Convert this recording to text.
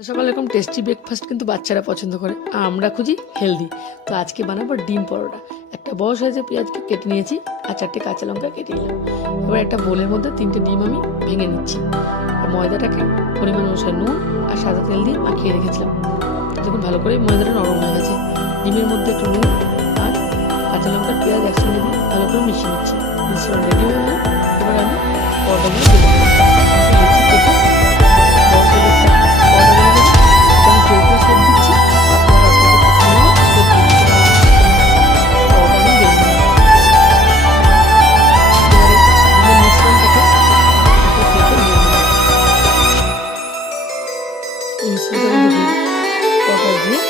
সকালে এরকম tasty breakfast কিন্তু বাচ্চারা পছন্দ করে, আর আমরা খুঁজি হেলদি। তো আজকে বানাবো ডিম পরোটা। একটা বড় সাইজের পেঁয়াজকে কেটে নিয়েছি আর 4টে কাঁচা লঙ্কা কেটে নিলাম। এবার একটা বোলের মধ্যে 3টে ডিম আমি ভেঙে নিচ্ছি। আর ময়দাটাকে পরিমাণ অনুসারে নুন আর সাদা তেল দিয়ে মাখিয়ে রেখেছিলাম। দেখুন ভালো করে ময়দাটা নরম হয়ে গেছে। ডিমের মধ্যে একটু নুন আর কাঁচা লঙ্কার পেঁয়াজ একসঙ্গে দিয়ে ভালো করে মিশিয়ে নিচ্ছি। মিশ্রণ রেডি হয়ে গেল। এবার আমি পরোটাগুলো দিয়ে দেবো। মিশ্রণটা দিয়ে পরোটা দিয়ে